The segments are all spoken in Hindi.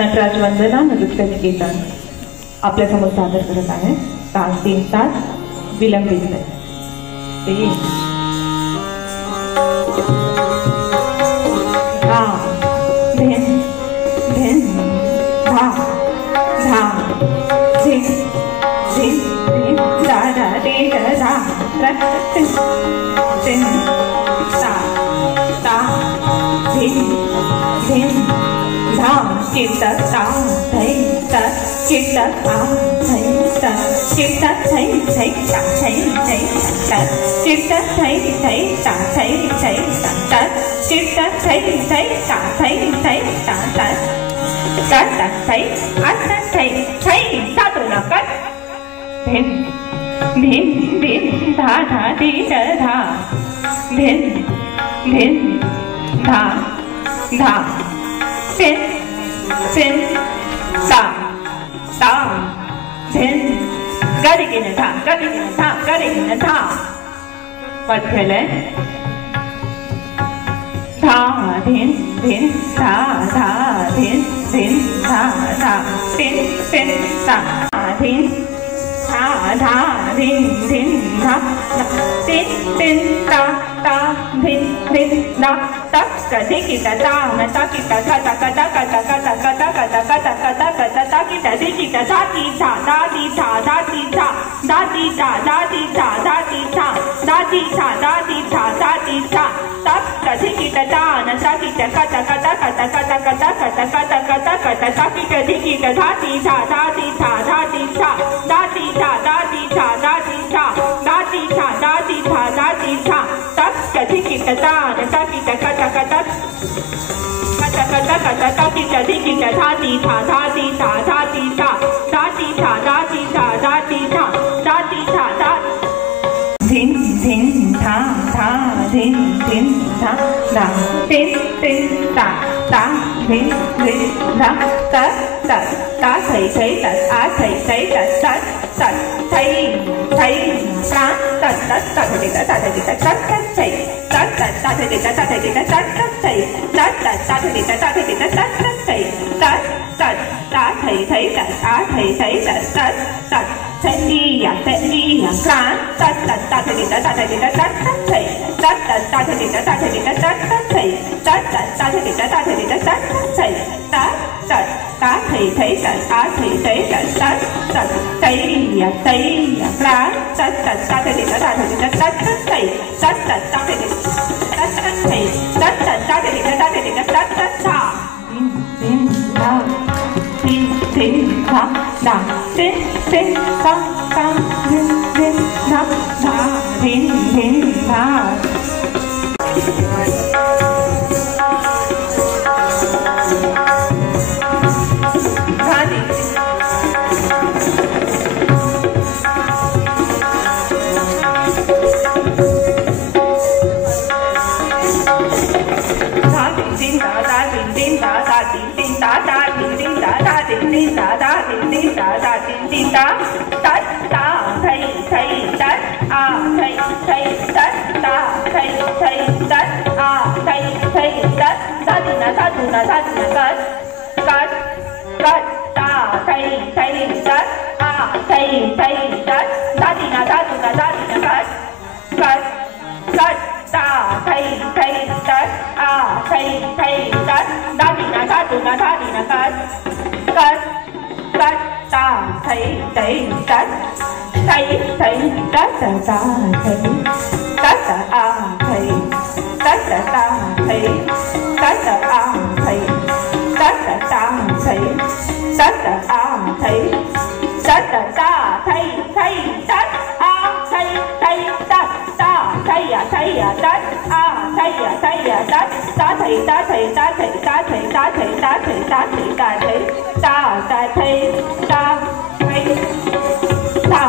नटराज वंदना नृत्य निकेतन आपल्या समोर सादर करत आहे तास 3 तास विलंबित धा धिन धिन धा धा धिन धिन धिन धा धा धी धा धा धिन धिन धा धा धिन धिन धा चित्त ता थै ता चित्त आ थै ता चित्त थै थै ता थै थै ता चित्त थै थै ता थै थै ता चित्त थै थै ता थै थै ता ता ता ता थै आ थै थै ता तो न कर भिन भिन भिन धा धा धी धा भिन भिन धा धा भिन भिन ता ता भिन गदिगिन धा गदिगिन धा मध्यले धा धिन धिन धा धा धिन धिन धा धा धिन धिन ता धिन धा धा धिन धिन धा धिन धिन ता ता धिन धिन धा ता कदे की ता न ता की ता ता ता ता ता ता ता ता ता ता ता ता ता ता ता की ता दे की ता धा ती धा धा ती धा धा ती धा धा ती धा धा ती धा धा ती धा धा ती धा धा ती धा धा ती धा ता कदे की ता न ता की ता का ता का ता का ता का ता का ता का ता का ता का ता का ता ता की कदे की ता धा ती धा धा ती धा धा ती धा धा ती धा धा ती धा धा ती धा धा ती धा धा ती धा धा ती धा ता कदे की ता न ता की ता का ता का ता ता की कदे की ता धा ती धा धा ती धा धा ती धा धा ती धा धा ती धा धा ती धा धा ती धा धा धिन धिन धा धा धिन धिन धा धा धिन धिन ता ता धिन धिन धा ता ता ता थै थै ता आ थै थै ता ता ता थै थै ता ता ता ता थै ता ता थै ता ता ता थै ता ता ता थै ता ता थै ता ता ता थै ता ता ता थै ता ता थै ता ता ता थै ता ता ता थै थै ता आ थै थै ता ता ता थै या का ता ता ता थै ता ता थै ता ता ता थै ता ता ता थै ता ता थै ता ता ता थै ता ता ता थै ता ता थै ता ता ता थै ता ता ता थै थै ता आ थै थै ता ता ता थै या का ता ता ता थै ता ता थै ता ता ता थै ता ता ता थै ता ता थै ता ता ता थै ता ता थै ता ता ता ता धिन धा धिन धिन धा धा धिन धिन धा धा धिन धिन धा धा धिन धिन धा ता ता थई थई तत आ थई थई तत ता थई थई तत आ थई थई तत साधुना साधुना साधुना कट कट कट ता थई थई तत आ थई थई तत साधुना साधुना साधुना कट कट कट ता थई थई तत आ थई थई तत साधुना साधुना साधुना कट कट कट ता थई थई तत थई थई तत ता थई तत आ थई तत ता थई तत आ थई तत ता थई तत आ थई तत ता थई थई तत आ थई थई तत ता थैया थैया तत आ थैया थैया तत ता थई ता थई ता थई ता थई ता थई ता थई ता थई ता थई ता ता थई ता थई ता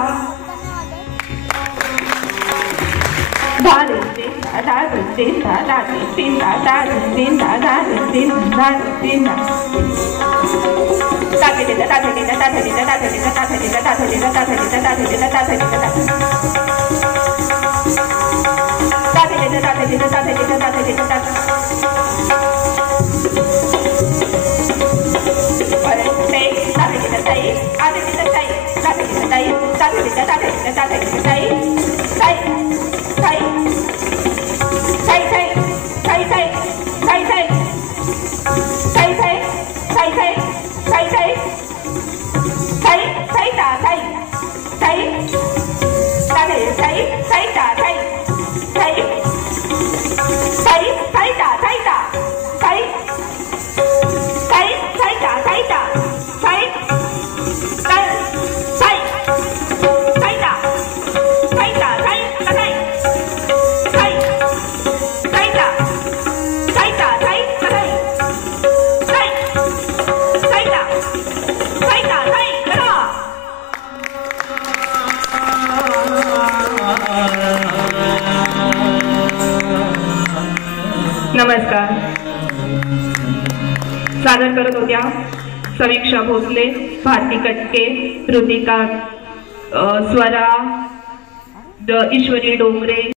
दारिन दिन दारिन दिन दारिन दिन दारिन दिन दारिन दिन दारिन दिन ताते दे ताते दे ताते दे ताते दे ताते दे ताते दे ताते दे ताते दे ताते दे ताते दे ताते दे ताते दे ताते दे ताते दे ताते नमस्कार. सादर करत होत्या समीक्षा भोसले, भारती कटके, ऋतिका स्वरा, ईश्वरी डोंगरे.